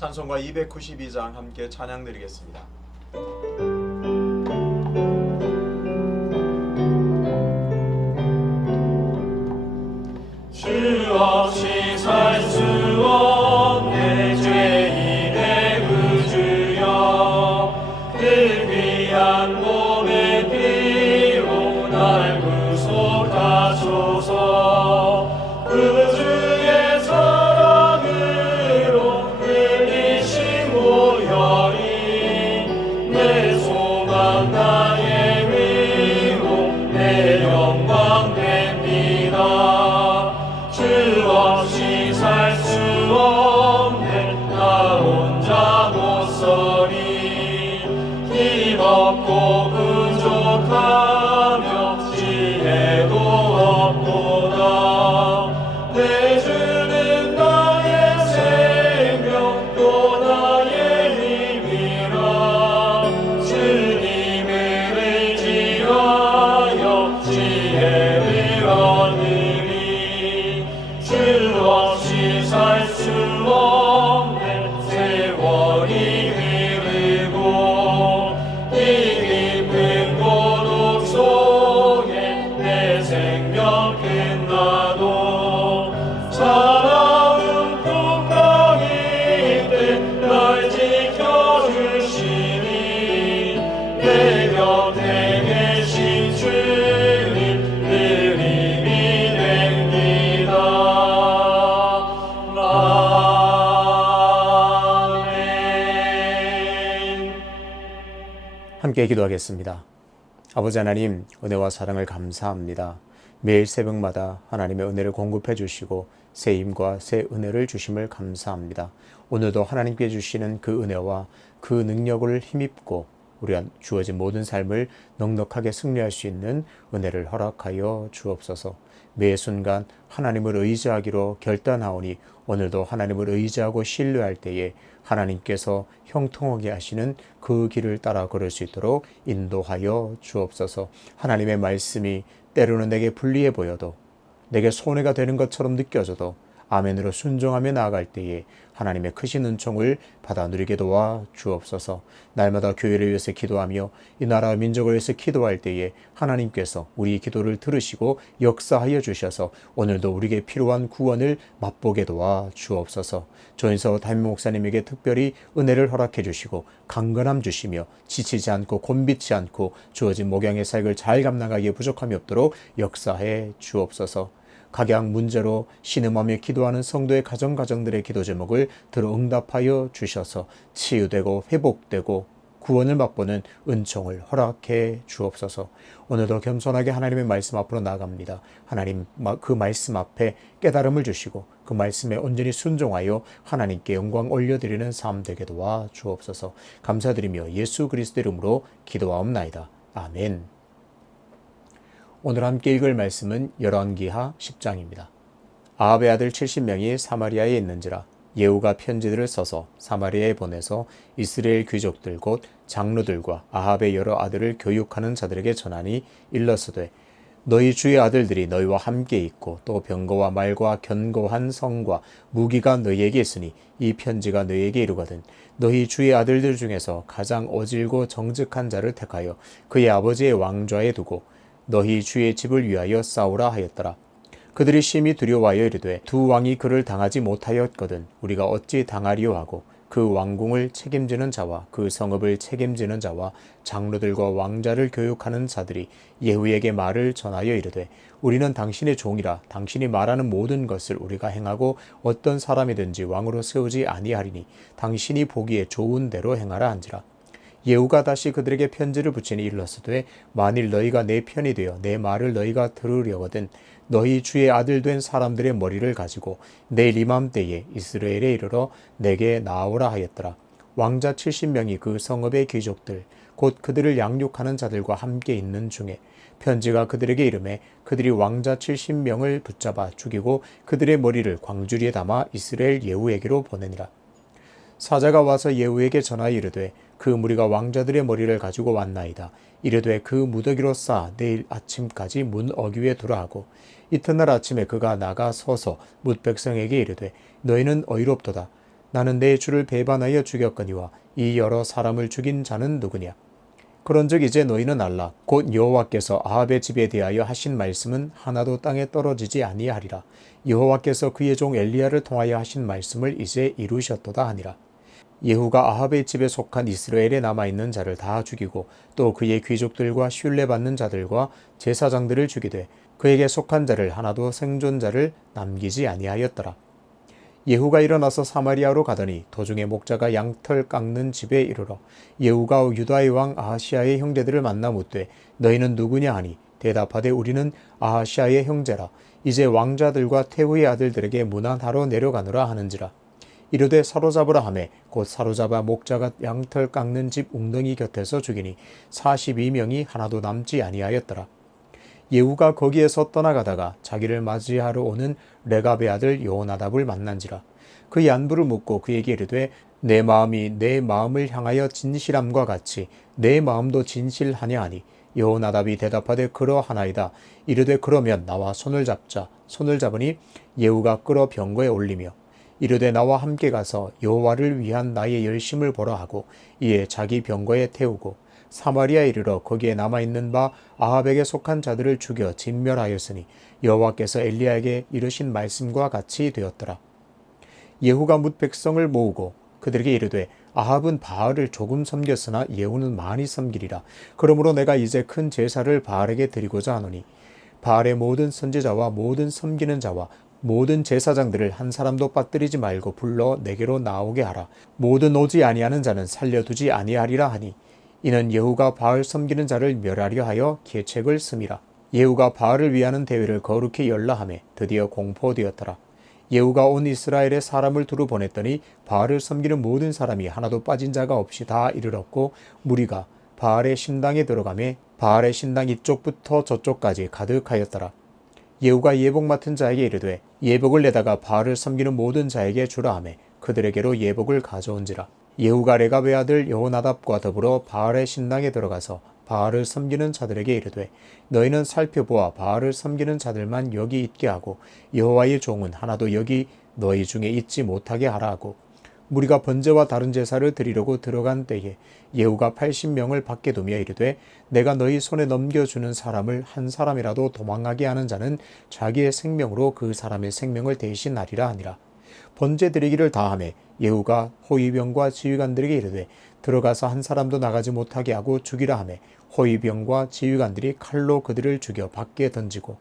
찬송가 292장 함께 찬양 드리겠습니다. 주 없이 살 수 없네 죄인의 구주여 그 귀한 몸의 피로 날 구속하소서 구주의 사랑으로 흘리신 보혈이 내 소망 나의 위로 내 영광 됩니다. 주 없이 살 수 없네 나 혼자 못 서리 힘없고 부족하며 지혜도 없도다 내 주는 나의 생명 또 나의 힘이라 주님을 의지하여 지혜를 얻으리 주 없이 살 수 없네 세월이 흐르고 이 깊은 고독 속에 내 생명 끝나도 살아온 풍랑일 때 날 지켜주시니 내 곁에 계신 주님 늘 힘이 됩니다. 아멘. 함께 기도하겠습니다. 아버지 하나님, 은혜와 사랑을 감사합니다. 매일 새벽마다 하나님의 은혜를 공급해 주시고 새 힘과 새 은혜를 주심을 감사합니다. 오늘도 하나님께 주시는 그 은혜와 그 능력을 힘입고 우리가 주어진 모든 삶을 넉넉하게 승리할 수 있는 은혜를 허락하여 주옵소서. 매 순간 하나님을 의지하기로 결단하오니 오늘도 하나님을 의지하고 신뢰할 때에 하나님께서 형통하게 하시는 그 길을 따라 걸을 수 있도록 인도하여 주옵소서. 하나님의 말씀이 때로는 내게 불리해 보여도 내게 손해가 되는 것처럼 느껴져도 아멘으로 순종하며 나아갈 때에 하나님의 크신 은총을 받아 누리게 도와 주옵소서. 날마다 교회를 위해서 기도하며 이 나라와 민족을 위해서 기도할 때에 하나님께서 우리 기도를 들으시고 역사하여 주셔서 오늘도 우리에게 필요한 구원을 맛보게 도와 주옵소서. 조인서 담임 목사님에게 특별히 은혜를 허락해 주시고 강건함 주시며 지치지 않고 곤비치 않고 주어진 목양의 사역을 잘 감당하기에 부족함이 없도록 역사해 주옵소서. 각양 문제로 신음하며 기도하는 성도의 가정들의 기도 제목을 들어 응답하여 주셔서 치유되고 회복되고 구원을 맛보는 은총을 허락해 주옵소서. 오늘도 겸손하게 하나님의 말씀 앞으로 나아갑니다. 하나님 그 말씀 앞에 깨달음을 주시고 그 말씀에 온전히 순종하여 하나님께 영광 올려드리는 삶 되게 도와 주옵소서. 감사드리며 예수 그리스도 이름으로 기도하옵나이다. 아멘. 오늘 함께 읽을 말씀은 열왕기하 10장입니다. 아합의 아들 70명이 사마리아에 있는지라 예후가 편지들을 써서 사마리아에 보내서 이스라엘 귀족들 곧 장로들과 아합의 여러 아들을 교육하는 자들에게 전하니 일러스되 너희 주의 아들들이 너희와 함께 있고 또 병거와 말과 견고한 성과 무기가 너희에게 있으니 이 편지가 너희에게 이르거든 너희 주의 아들들 중에서 가장 어질고 정직한 자를 택하여 그의 아버지의 왕좌에 두고 너희 주의 집을 위하여 싸우라 하였더라. 그들이 심히 두려워하여 이르되 두 왕이 그를 당하지 못하였거든 우리가 어찌 당하리요 하고 그 왕궁을 책임지는 자와 그 성읍을 책임지는 자와 장로들과 왕자를 교육하는 자들이 예후에게 말을 전하여 이르되 우리는 당신의 종이라 당신이 말하는 모든 것을 우리가 행하고 어떤 사람이든지 왕으로 세우지 아니하리니 당신이 보기에 좋은 대로 행하라 한지라. 예후가 다시 그들에게 편지를 붙이니 일렀으되 만일 너희가 내 편이 되어 내 말을 너희가 들으려거든 너희 주의 아들 된 사람들의 머리를 가지고 내일 이맘때에 이스라엘에 이르러 내게 나오라 하였더라. 왕자 70명이 그 성읍의 귀족들 곧 그들을 양육하는 자들과 함께 있는 중에 편지가 그들에게 이르매 그들이 왕자 70명을 붙잡아 죽이고 그들의 머리를 광주리에 담아 이스라엘 예후에게로 보내니라. 사자가 와서 예후에게 전하여 이르되 그 무리가 왕자들의 머리를 가지고 왔나이다. 이르되 그 무더기로 쌓아 내일 아침까지 문 어귀에 두라 하고 이튿날 아침에 그가 나가 서서 뭇 백성에게 이르되 너희는 어이롭도다. 나는 내 주를 배반하여 죽였거니와 이 여러 사람을 죽인 자는 누구냐? 그런즉 이제 너희는 알라. 곧 여호와께서 아합의 집에 대하여 하신 말씀은 하나도 땅에 떨어지지 아니하리라. 여호와께서 그의 종 엘리야를 통하여 하신 말씀을 이제 이루셨도다 하니라. 예후가 아합의 집에 속한 이스라엘에 남아있는 자를 다 죽이고 또 그의 귀족들과 신뢰받는 자들과 제사장들을 죽이되 그에게 속한 자를 하나도 생존자를 남기지 아니하였더라. 예후가 일어나서 사마리아로 가더니 도중에 목자가 양털 깎는 집에 이르러 예후가 유다의 왕 아하시아의 형제들을 만나 묻되 너희는 누구냐 하니 대답하되 우리는 아하시아의 형제라. 이제 왕자들과 태후의 아들들에게 문안하러 내려가노라 하는지라. 이르되 사로잡으라 하매 곧 사로잡아 목자가 양털 깎는 집 웅덩이 곁에서 죽이니 42명이 하나도 남지 아니하였더라. 예후가 거기에서 떠나가다가 자기를 맞이하러 오는 레갑의 아들 여호나답을 만난지라. 그의 안부를 묻고 그에게 이르되 내 마음이 내 마음을 향하여 진실함과 같이 내 마음도 진실하냐 하니 여호나답이 대답하되 그러하나이다. 이르되 그러면 나와 손을 잡자. 손을 잡으니 예후가 끌어 병거에 올리며 이르되 나와 함께 가서 여호와를 위한 나의 열심을 보라 하고 이에 자기 병거에 태우고 사마리아에 이르러 거기에 남아있는 바 아합에게 속한 자들을 죽여 진멸하였으니 여호와께서 엘리야에게 이르신 말씀과 같이 되었더라. 예후가 뭇 백성을 모으고 그들에게 이르되 아합은 바알을 조금 섬겼으나 예후는 많이 섬기리라. 그러므로 내가 이제 큰 제사를 바알에게 드리고자 하노니 바알의 모든 선지자와 모든 섬기는 자와 모든 제사장들을 한 사람도 빠뜨리지 말고 불러 내게로 나오게 하라. 모든 오지 아니하는 자는 살려두지 아니하리라 하니 이는 예후가 바알 섬기는 자를 멸하려 하여 계책을 씀이라. 예후가 바알을 위하는 대회를 거룩히 열라 하매 드디어 공포되었더라. 예후가 온 이스라엘에 사람을 두루 보냈더니 바알을 섬기는 모든 사람이 하나도 빠진 자가 없이 다 이르렀고 무리가 바알의 신당에 들어가매 바알의 신당 이쪽부터 저쪽까지 가득하였더라. 예후가 예복 맡은 자에게 이르되 예복을 내다가 바알을 섬기는 모든 자에게 주라 하매 그들에게로 예복을 가져온지라. 예후가 레갑의 아들 여호나답과 더불어 바알의 신당에 들어가서 바알을 섬기는 자들에게 이르되 너희는 살펴보아 바알을 섬기는 자들만 여기 있게 하고 여호와의 종은 하나도 여기 너희 중에 있지 못하게 하라 하고 무리가 번제와 다른 제사를 드리려고 들어간 때에 예후가 80명을 밖에 두며 이르되 내가 너희 손에 넘겨주는 사람을 한 사람이라도 도망하게 하는 자는 자기의 생명으로 그 사람의 생명을 대신하리라 하니라. 번제 드리기를 다하매 예후가 호위병과 지휘관들에게 이르되 들어가서 한 사람도 나가지 못하게 하고 죽이라 하매 호위병과 지휘관들이 칼로 그들을 죽여 밖에 던지고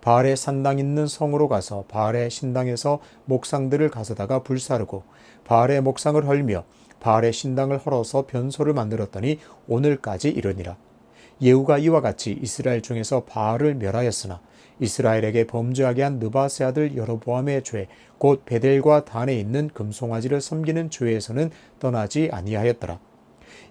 바알의 산당 있는 성으로 가서 바알의 신당에서 목상들을 가져다가 불사르고 바알의 목상을 헐며 바알의 신당을 헐어서 변소를 만들었더니 오늘까지 이르니라. 예후가 이와 같이 이스라엘 중에서 바알을 멸하였으나 이스라엘에게 범죄하게 한 느바세 아들 여로보암의 죄 곧 베델과 단에 있는 금송아지를 섬기는 죄에서는 떠나지 아니하였더라.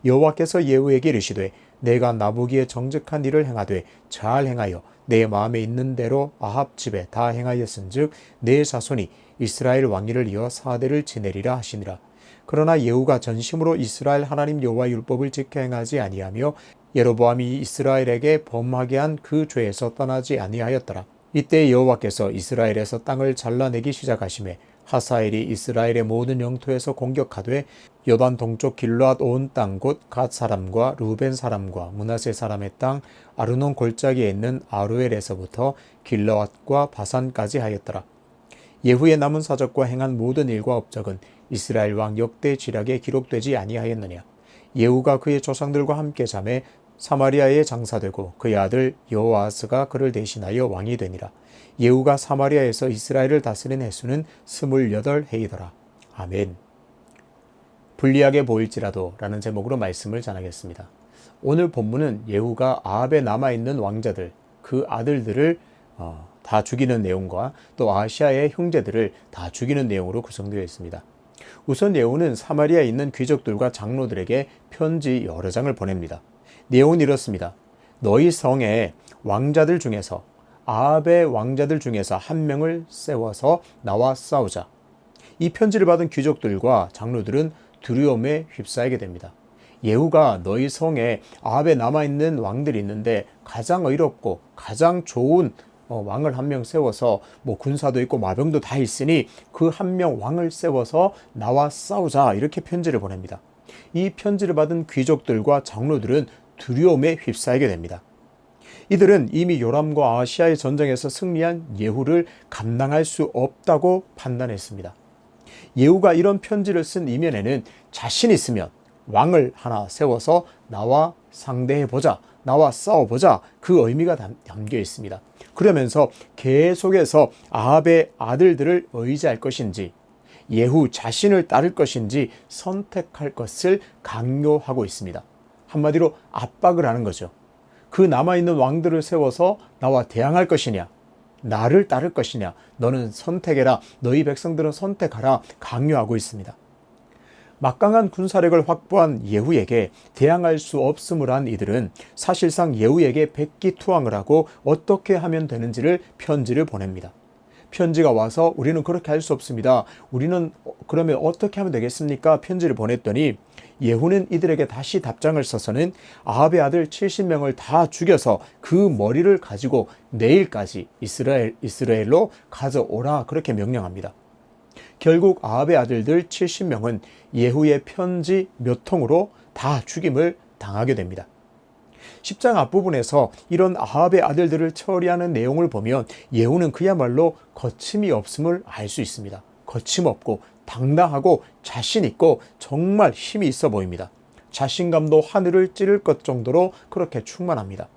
여호와께서 예후에게 이르시되 내가 나보기에 정직한 일을 행하되 잘 행하여 내 마음에 있는 대로 아합 집에 다 행하였은즉 내 자손이 이스라엘 왕위를 이어 4대를 지내리라 하시니라. 그러나 예후가 전심으로 이스라엘 하나님 여호와 율법을 지켜 행하지 아니하며 여로보암이 이스라엘에게 범하게 한 그 죄에서 떠나지 아니하였더라. 이때 여호와께서 이스라엘에서 땅을 잘라내기 시작하시매 하사엘이 이스라엘의 모든 영토에서 공격하되 요단 동쪽 길르앗 온 땅 곧 갓 사람과 루벤 사람과 므낫세 사람의 땅 아르논 골짜기에 있는 아루엘에서부터 길르앗과 바산까지 하였더라. 예후의 남은 사적과 행한 모든 일과 업적은 이스라엘 왕 역대 지략에 기록되지 아니하였느냐. 예후가 그의 조상들과 함께 잠에 사마리아에 장사되고 그의 아들 여호아스가 그를 대신하여 왕이 되니라. 예후가 사마리아에서 이스라엘을 다스린 해수는 28해이더라. 아멘. 불리하게 보일지라도 라는 제목으로 말씀을 전하겠습니다. 오늘 본문은 예후가 아합에 남아있는 왕자들, 그 아들들을 다 죽이는 내용과 또 아시아의 형제들을 다 죽이는 내용으로 구성되어 있습니다. 우선 예후는 사마리아에 있는 귀족들과 장로들에게 편지 여러 장을 보냅니다. 내용은 이렇습니다. 너희 성에 왕자들 중에서 아합의 왕자들 중에서 한 명을 세워서 나와 싸우자. 이 편지를 받은 귀족들과 장로들은 두려움에 휩싸이게 됩니다. 예후가 너희 성에 아합에 남아있는 왕들이 있는데 가장 의롭고 가장 좋은 왕을 한 명 세워서 뭐 군사도 있고 마병도 다 있으니 그 한 명 왕을 세워서 나와 싸우자 이렇게 편지를 보냅니다. 이 편지를 받은 귀족들과 장로들은 두려움에 휩싸이게 됩니다. 이들은 이미 요람과 아하시아의 전쟁에서 승리한 예후를 감당할 수 없다고 판단했습니다. 예후가 이런 편지를 쓴 이면에는 자신 있으면 왕을 하나 세워서 나와 상대해보자, 나와 싸워보자, 그 의미가 담겨 있습니다. 그러면서 계속해서 아합의 아들들을 의지할 것인지 예후 자신을 따를 것인지 선택할 것을 강요하고 있습니다. 한마디로 압박을 하는 거죠. 그 남아있는 왕들을 세워서 나와 대항할 것이냐, 나를 따를 것이냐, 너는 선택해라, 너희 백성들은 선택하라 강요하고 있습니다. 막강한 군사력을 확보한 예후에게 대항할 수 없음을 한 이들은 사실상 예후에게 백기투항을 하고 어떻게 하면 되는지를 편지를 보냅니다. 편지가 와서 우리는 그렇게 할 수 없습니다. 우리는 그러면 어떻게 하면 되겠습니까? 편지를 보냈더니 예후는 이들에게 다시 답장을 써서는 아합의 아들 70명을 다 죽여서 그 머리를 가지고 내일까지 이스라엘로 가져오라 그렇게 명령합니다. 결국 아합의 아들들 70명은 예후의 편지 몇 통으로 다 죽임을 당하게 됩니다. 10장 앞부분에서 이런 아합의 아들들을 처리하는 내용을 보면 예후는 그야말로 거침이 없음을 알 수 있습니다. 거침없고 당당하고 자신 있고 정말 힘이 있어 보입니다. 자신감도 하늘을 찌를 것 정도로 그렇게 충만합니다.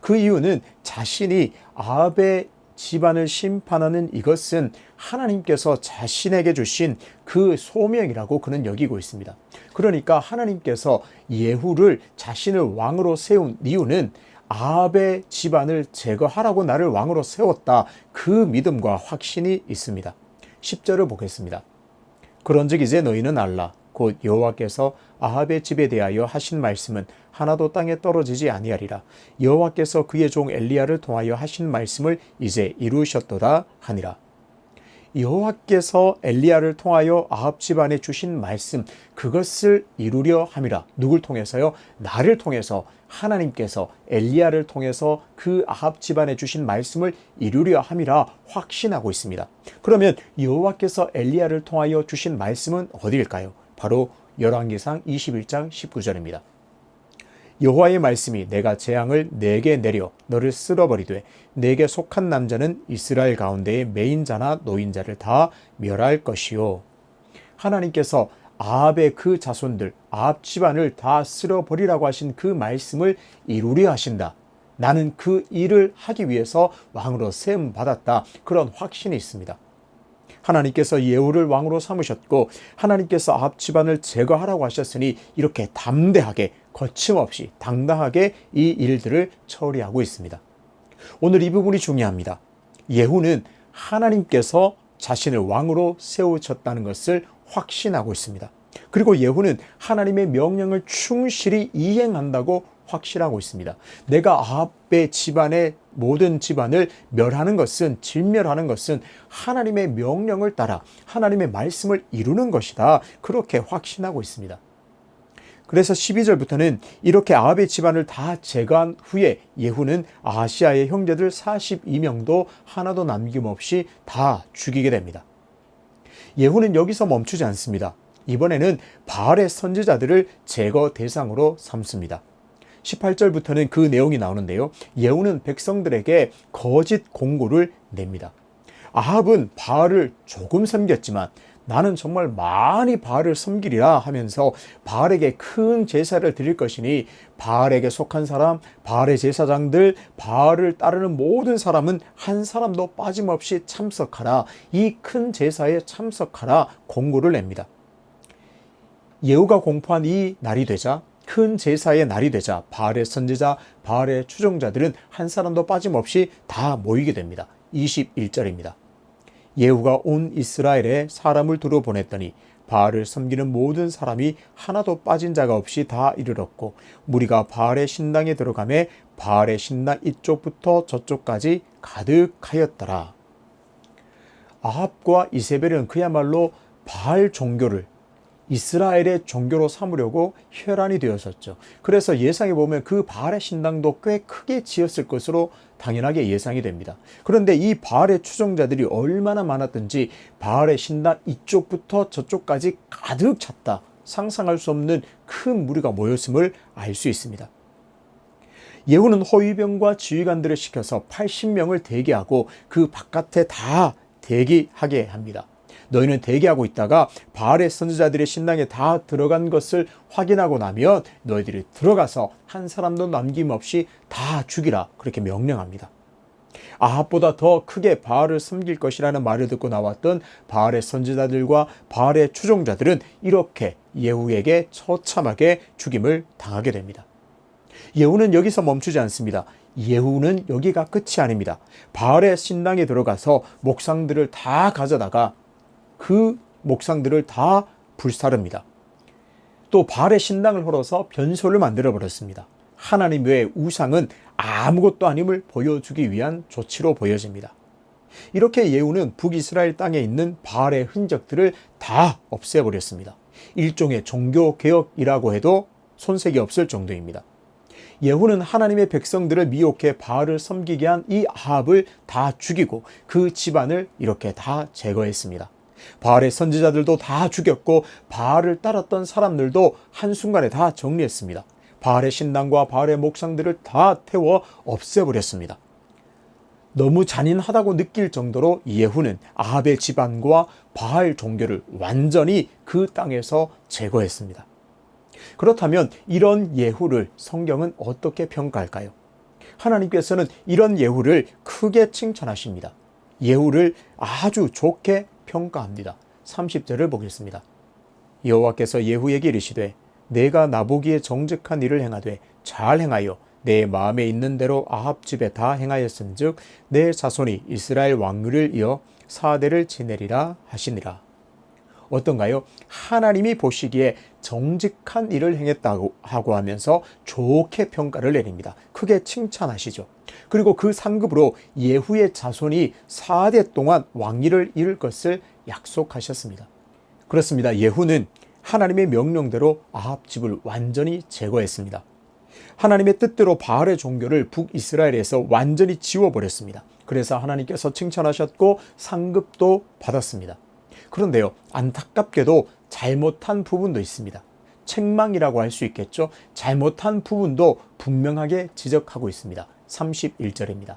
그 이유는 자신이 아합의 집안을 심판하는 이것은 하나님께서 자신에게 주신 그 소명이라고 그는 여기고 있습니다. 그러니까 하나님께서 예후를 자신을 왕으로 세운 이유는 아합의 집안을 제거하라고 나를 왕으로 세웠다. 그 믿음과 확신이 있습니다. 10절을 보겠습니다. 그런즉 이제 너희는 알라. 곧 여호와께서 아합의 집에 대하여 하신 말씀은 하나도 땅에 떨어지지 아니하리라. 여호와께서 그의 종 엘리야를 통하여 하신 말씀을 이제 이루셨도다 하니라. 여호와께서 엘리야를 통하여 아합 집안에 주신 말씀, 그것을 이루려 함이라. 누굴 통해서요? 나를 통해서, 하나님께서 엘리야를 통해서 그 아합 집안에 주신 말씀을 이루려 함이라 확신하고 있습니다. 그러면 여호와께서 엘리야를 통하여 주신 말씀은 어디일까요? 바로 열왕기상 21장 19절입니다. 여호와의 말씀이 내가 재앙을 내게 내려 너를 쓸어버리되 내게 속한 남자는 이스라엘 가운데의 매인자나 노인자를 다 멸할 것이요. 하나님께서 아합의 그 자손들, 아합 집안을 다 쓸어버리라고 하신 그 말씀을 이루려 하신다. 나는 그 일을 하기 위해서 왕으로 세움 받았다. 그런 확신이 있습니다. 하나님께서 예후를 왕으로 삼으셨고 하나님께서 아합 집안을 제거하라고 하셨으니 이렇게 담대하게 거침없이 당당하게 이 일들을 처리하고 있습니다. 오늘 이 부분이 중요합니다. 예후는 하나님께서 자신을 왕으로 세우셨다는 것을 확신하고 있습니다. 그리고 예후는 하나님의 명령을 충실히 이행한다고 확실하고 있습니다. 내가 아합의 집안의 모든 집안을 멸하는 것은, 진멸하는 것은 하나님의 명령을 따라 하나님의 말씀을 이루는 것이다. 그렇게 확신하고 있습니다. 그래서 12절부터는 이렇게 아합의 집안을 다 제거한 후에 예후는 아하시아의 형제들 42명도 하나도 남김없이 다 죽이게 됩니다. 예후는 여기서 멈추지 않습니다. 이번에는 바알의 선지자들을 제거 대상으로 삼습니다. 18절부터는 그 내용이 나오는데요. 예후는 백성들에게 거짓 공고를 냅니다. 아합은 바알을 조금 섬겼지만 나는 정말 많이 바알을 섬기리라 하면서 바알에게 큰 제사를 드릴 것이니 바알에게 속한 사람, 바알의 제사장들, 바알을 따르는 모든 사람은 한 사람도 빠짐없이 참석하라. 이 큰 제사에 참석하라 공고를 냅니다. 예후가 공포한 이 날이 되자, 큰 제사의 날이 되자 바알의 선지자, 바알의 추종자들은 한 사람도 빠짐없이 다 모이게 됩니다. 21절입니다. 예후가 온 이스라엘에 사람을 두루 보냈더니 바알을 섬기는 모든 사람이 하나도 빠진 자가 없이 다 이르렀고 무리가 바알의 신당에 들어가매 바알의 신당 이쪽부터 저쪽까지 가득하였더라. 아합과 이세벨은 그야말로 바알 종교를 이스라엘의 종교로 삼으려고 혈안이 되었었죠. 그래서 예상해 보면 그 바알의 신당도 꽤 크게 지었을 것으로 당연하게 예상이 됩니다. 그런데 이 바알의 추종자들이 얼마나 많았든지 바알의 신당 이쪽부터 저쪽까지 가득 찼다. 상상할 수 없는 큰 무리가 모였음을 알 수 있습니다. 예후는 호위병과 지휘관들을 시켜서 80명을 대기하고 그 바깥에 다 대기하게 합니다. 너희는 대기하고 있다가 바알의 선지자들의 신당에 다 들어간 것을 확인하고 나면 너희들이 들어가서 한 사람도 남김없이 다 죽이라. 그렇게 명령합니다. 아합보다 더 크게 바알을 섬길 것이라는 말을 듣고 나왔던 바알의 선지자들과 바알의 추종자들은 이렇게 예후에게 처참하게 죽임을 당하게 됩니다. 예후는 여기서 멈추지 않습니다. 예후는 여기가 끝이 아닙니다. 바알의 신당에 들어가서 목상들을 다 가져다가 그 목상들을 다 불사릅니다. 또 바알의 신당을 헐어서 변소를 만들어 버렸습니다. 하나님 외의 우상은 아무것도 아님을 보여주기 위한 조치로 보여집니다. 이렇게 예후는 북이스라엘 땅에 있는 바알의 흔적들을 다 없애버렸습니다. 일종의 종교개혁이라고 해도 손색이 없을 정도입니다. 예후는 하나님의 백성들을 미혹해 바알을 섬기게 한 이 아합을 다 죽이고 그 집안을 이렇게 다 제거했습니다. 바알의 선지자들도 다 죽였고 바알을 따랐던 사람들도 한순간에 다 정리했습니다. 바알의 신당과 바알의 목상들을 다 태워 없애버렸습니다. 너무 잔인하다고 느낄 정도로 예후는 아합의 집안과 바알 종교를 완전히 그 땅에서 제거했습니다. 그렇다면 이런 예후를 성경은 어떻게 평가할까요? 하나님께서는 이런 예후를 크게 칭찬하십니다. 예후를 아주 좋게 평가합니다. 30절을 보겠습니다. 여호와께서 예후에게 이르시되 내가 나보기에 정직한 일을 행하되 잘 행하여 내 마음에 있는 대로 아합 집에 다 행하였은즉 내 자손이 이스라엘 왕위를 이어 4대를 지내리라 하시니라. 어떤가요? 하나님이 보시기에 정직한 일을 행했다고 하고 하면서 좋게 평가를 내립니다. 크게 칭찬하시죠. 그리고 그 상급으로 예후의 자손이 4대 동안 왕위를 이룰 것을 약속하셨습니다. 그렇습니다. 예후는 하나님의 명령대로 아합 집을 완전히 제거했습니다. 하나님의 뜻대로 바알의 종교를 북이스라엘에서 완전히 지워버렸습니다. 그래서 하나님께서 칭찬하셨고 상급도 받았습니다. 그런데요, 안타깝게도 잘못한 부분도 있습니다. 책망이라고 할 수 있겠죠. 잘못한 부분도 분명하게 지적하고 있습니다. 31절입니다.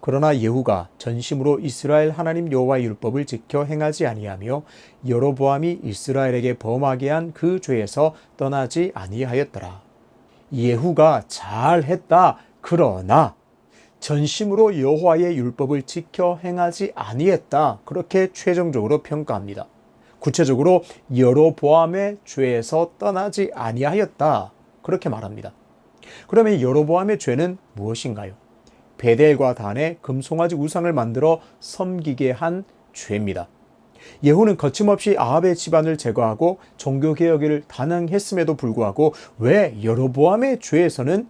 그러나 예후가 전심으로 이스라엘 하나님 여호와의 율법을 지켜 행하지 아니하며 여로보암이 이스라엘에게 범하게 한 그 죄에서 떠나지 아니하였더라. 예후가 잘했다. 그러나 전심으로 여호와의 율법을 지켜 행하지 아니했다. 그렇게 최종적으로 평가합니다. 구체적으로 여로보암의 죄에서 떠나지 아니하였다. 그렇게 말합니다. 그러면 여로보암의 죄는 무엇인가요? 베델과 단에 금송아지 우상을 만들어 섬기게 한 죄입니다. 예후는 거침없이 아합의 집안을 제거하고 종교개혁을 단행했음에도 불구하고 왜 여로보암의 죄에서는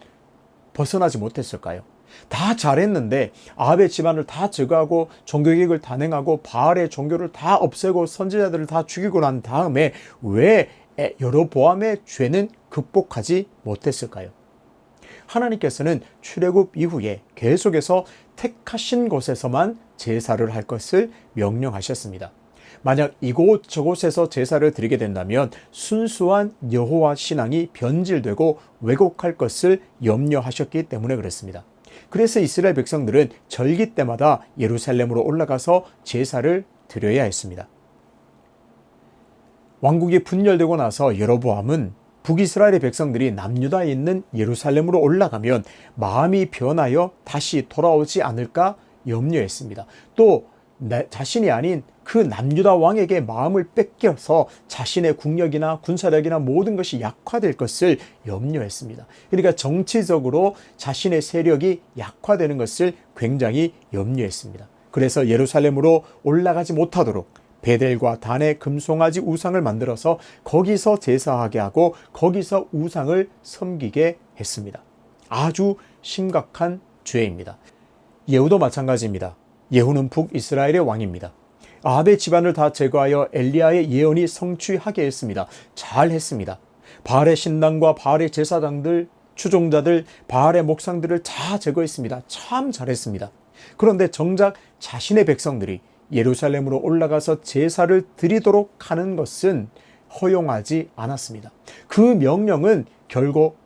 벗어나지 못했을까요? 다 잘했는데 아합의 집안을 다 제거하고 종교개혁을 단행하고 바알의 종교를 다 없애고 선지자들을 다 죽이고 난 다음에 왜 여로보암의 죄는 극복하지 못했을까요? 하나님께서는 출애굽 이후에 계속해서 택하신 곳에서만 제사를 할 것을 명령하셨습니다. 만약 이곳저곳에서 제사를 드리게 된다면 순수한 여호와 신앙이 변질되고 왜곡할 것을 염려하셨기 때문에 그렇습니다. 그래서 이스라엘 백성들은 절기 때마다 예루살렘으로 올라가서 제사를 드려야 했습니다. 왕국이 분열되고 나서 여로보암은 북이스라엘의 백성들이 남유다에 있는 예루살렘으로 올라가면 마음이 변하여 다시 돌아오지 않을까 염려했습니다. 또 자신이 아닌 그 남유다 왕에게 마음을 뺏겨서 자신의 국력이나 군사력이나 모든 것이 약화될 것을 염려했습니다. 그러니까 정치적으로 자신의 세력이 약화되는 것을 굉장히 염려했습니다. 그래서 예루살렘으로 올라가지 못하도록 베델과 단의 금송아지 우상을 만들어서 거기서 제사하게 하고 거기서 우상을 섬기게 했습니다. 아주 심각한 죄입니다. 예후도 마찬가지입니다. 예후는 북이스라엘의 왕입니다. 아합의 집안을 다 제거하여 엘리야의 예언이 성취하게 했습니다. 잘 했습니다. 바알의 신당과 바알의 제사장들, 추종자들, 바알의 목상들을 다 제거했습니다. 참 잘했습니다. 그런데 정작 자신의 백성들이 예루살렘으로 올라가서 제사를 드리도록 하는 것은 허용하지 않았습니다. 그 명령은 결국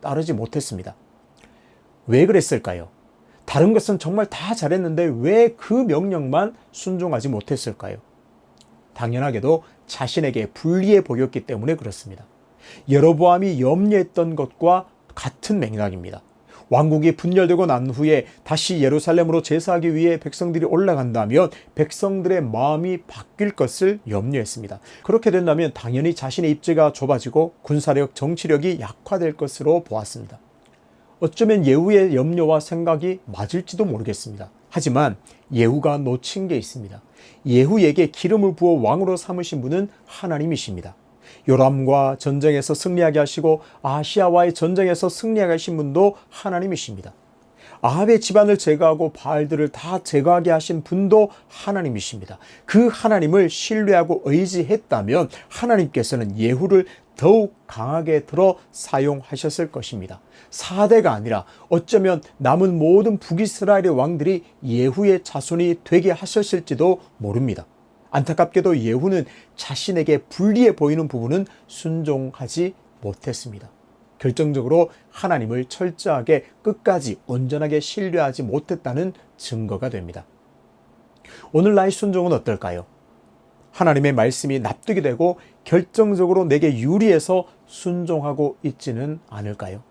따르지 못했습니다. 왜 그랬을까요? 다른 것은 정말 다 잘했는데 왜 그 명령만 순종하지 못했을까요? 당연하게도 자신에게 불리해 보였기 때문에 그렇습니다. 여로보암이 염려했던 것과 같은 맥락입니다. 왕국이 분열되고 난 후에 다시 예루살렘으로 제사하기 위해 백성들이 올라간다면 백성들의 마음이 바뀔 것을 염려했습니다. 그렇게 된다면 당연히 자신의 입지가 좁아지고 군사력, 정치력이 약화될 것으로 보았습니다. 어쩌면 예후의 염려와 생각이 맞을지도 모르겠습니다. 하지만 예후가 놓친 게 있습니다. 예후에게 기름을 부어 왕으로 삼으신 분은 하나님이십니다. 요람과 전쟁에서 승리하게 하시고 아시아와의 전쟁에서 승리하게 하신 분도 하나님이십니다. 아합의 집안을 제거하고 바알들을 다 제거하게 하신 분도 하나님이십니다. 그 하나님을 신뢰하고 의지했다면 하나님께서는 예후를 더욱 강하게 들어 사용하셨을 것입니다. 4대가 아니라 어쩌면 남은 모든 북이스라엘의 왕들이 예후의 자손이 되게 하셨을지도 모릅니다. 안타깝게도 예후는 자신에게 불리해 보이는 부분은 순종하지 못했습니다. 결정적으로 하나님을 철저하게 끝까지 온전하게 신뢰하지 못했다는 증거가 됩니다. 오늘 나의 순종은 어떨까요? 하나님의 말씀이 납득이 되고 결정적으로 내게 유리해서 순종하고 있지는 않을까요?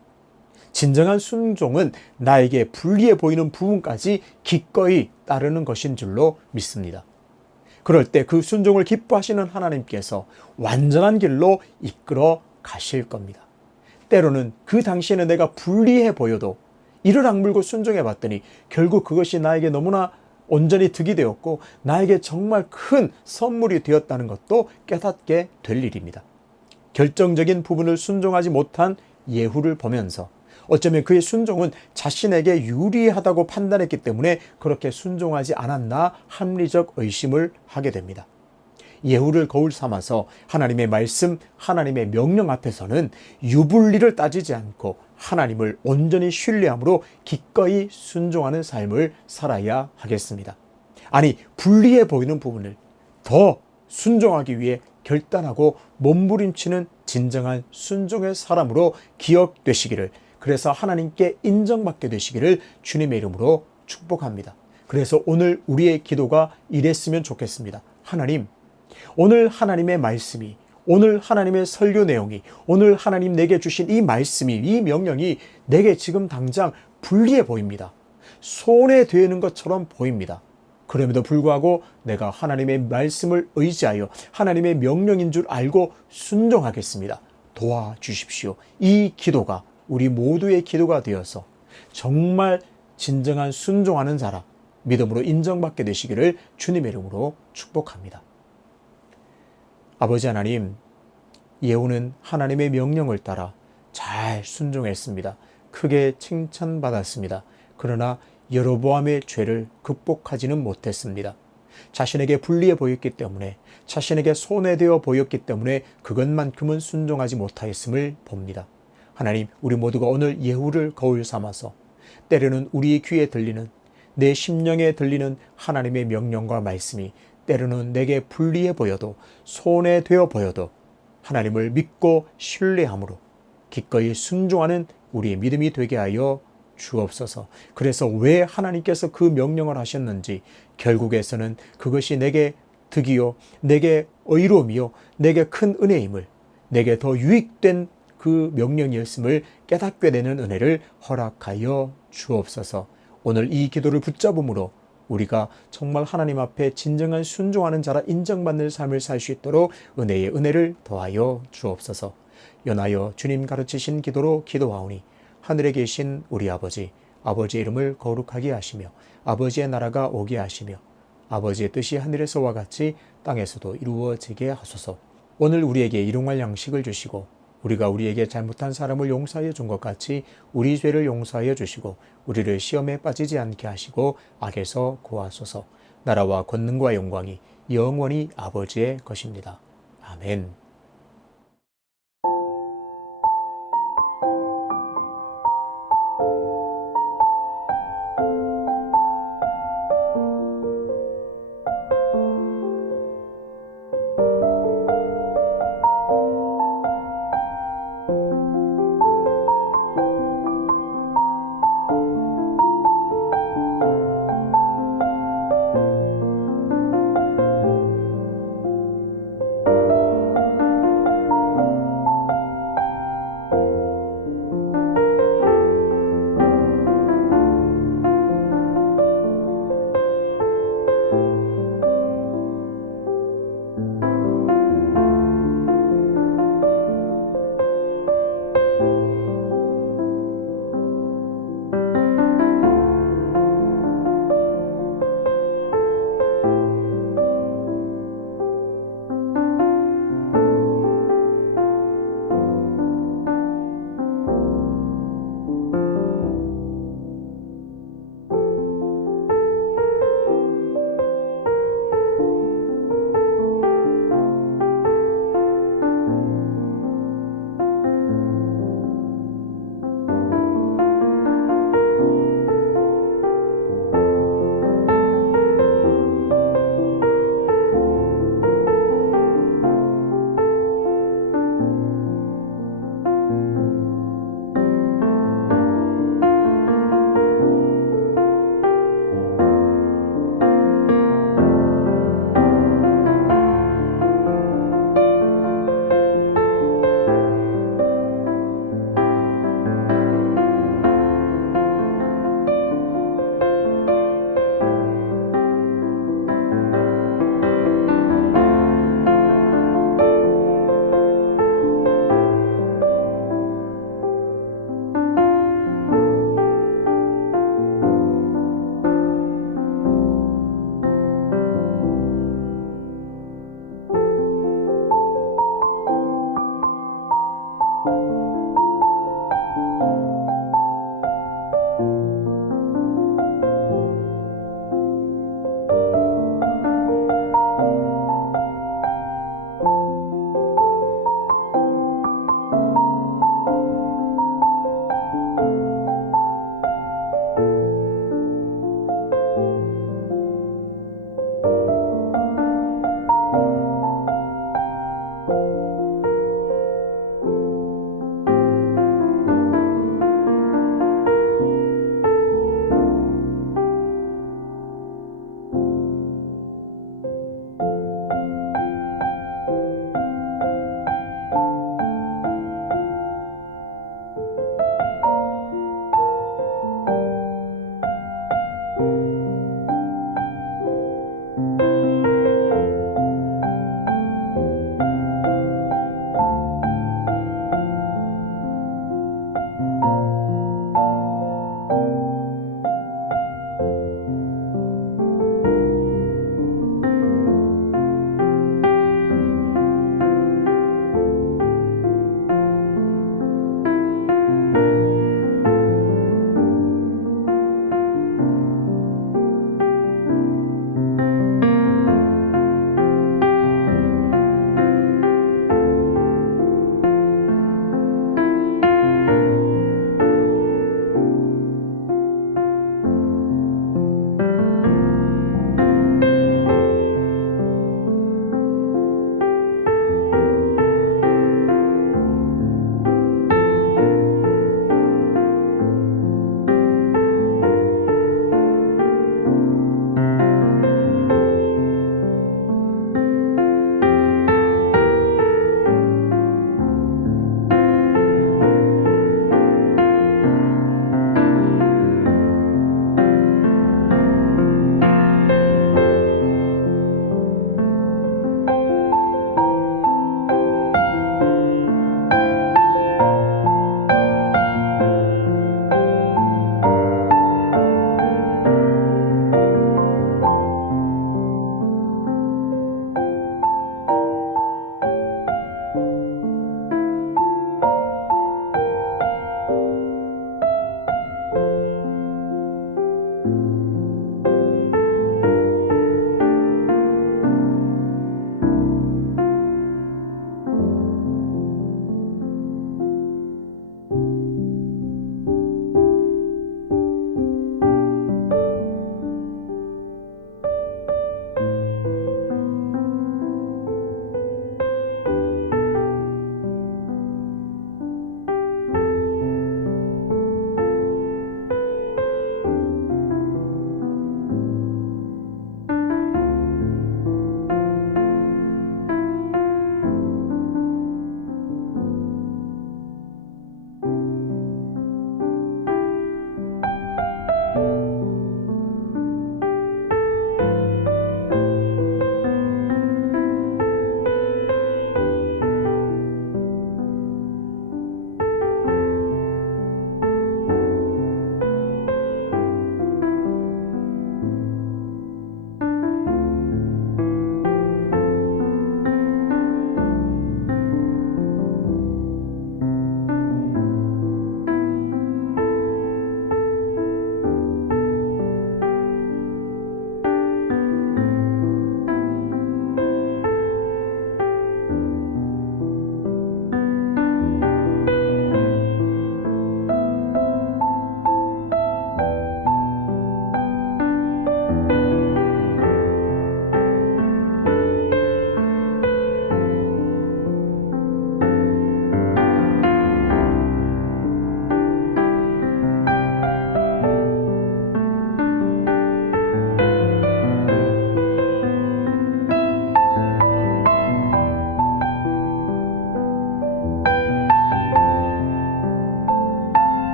진정한 순종은 나에게 불리해 보이는 부분까지 기꺼이 따르는 것인 줄로 믿습니다. 그럴 때 그 순종을 기뻐하시는 하나님께서 완전한 길로 이끌어 가실 겁니다. 때로는 그 당시에는 내가 불리해 보여도 이를 악물고 순종해 봤더니 결국 그것이 나에게 너무나 온전히 득이 되었고 나에게 정말 큰 선물이 되었다는 것도 깨닫게 될 일입니다. 결정적인 부분을 순종하지 못한 예후를 보면서 어쩌면 그의 순종은 자신에게 유리하다고 판단했기 때문에 그렇게 순종하지 않았나 합리적 의심을 하게 됩니다. 예후를 거울 삼아서 하나님의 말씀, 하나님의 명령 앞에서는 유불리를 따지지 않고 하나님을 온전히 신뢰함으로 기꺼이 순종하는 삶을 살아야 하겠습니다. 아니, 불리해 보이는 부분을 더 순종하기 위해 결단하고 몸부림치는 진정한 순종의 사람으로 기억되시기를, 그래서 하나님께 인정받게 되시기를 주님의 이름으로 축복합니다. 그래서 오늘 우리의 기도가 이랬으면 좋겠습니다. 하나님, 오늘 하나님의 말씀이, 오늘 하나님의 설교 내용이, 오늘 하나님 내게 주신 이 말씀이, 이 명령이 내게 지금 당장 불리해 보입니다. 손에 되는 것처럼 보입니다. 그럼에도 불구하고 내가 하나님의 말씀을 의지하여 하나님의 명령인 줄 알고 순종하겠습니다. 도와주십시오. 이 기도가 우리 모두의 기도가 되어서 정말 진정한 순종하는 자라 믿음으로 인정받게 되시기를 주님의 이름으로 축복합니다. 아버지 하나님, 예후는 하나님의 명령을 따라 잘 순종했습니다. 크게 칭찬받았습니다. 그러나 여로보암의 죄를 극복하지는 못했습니다. 자신에게 불리해 보였기 때문에, 자신에게 손해되어 보였기 때문에 그것만큼은 순종하지 못하였음을 봅니다. 하나님, 우리 모두가 오늘 예후를 거울 삼아서 때로는 우리의 귀에 들리는, 내 심령에 들리는 하나님의 명령과 말씀이 때로는 내게 불리해 보여도, 손해되어 보여도 하나님을 믿고 신뢰함으로 기꺼이 순종하는 우리의 믿음이 되게 하여 주옵소서. 그래서 왜 하나님께서 그 명령을 하셨는지, 결국에서는 그것이 내게 득이요, 내게 의로움이요, 내게 큰 은혜임을, 내게 더 유익된 그 명령이었음을 깨닫게 되는 은혜를 허락하여 주옵소서. 오늘 이 기도를 붙잡음으로 우리가 정말 하나님 앞에 진정한 순종하는 자라 인정받는 삶을 살 수 있도록 은혜의 은혜를 더하여 주옵소서. 연하여 주님 가르치신 기도로 기도하오니 하늘에 계신 우리 아버지, 아버지의 이름을 거룩하게 하시며 아버지의 나라가 오게 하시며 아버지의 뜻이 하늘에서와 같이 땅에서도 이루어지게 하소서. 오늘 우리에게 일용할 양식을 주시고 우리가 우리에게 잘못한 사람을 용서하여 준 것 같이 우리 죄를 용서하여 주시고 우리를 시험에 빠지지 않게 하시고 악에서 구하소서. 나라와 권능과 영광이 영원히 아버지의 것입니다. 아멘.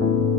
아멘.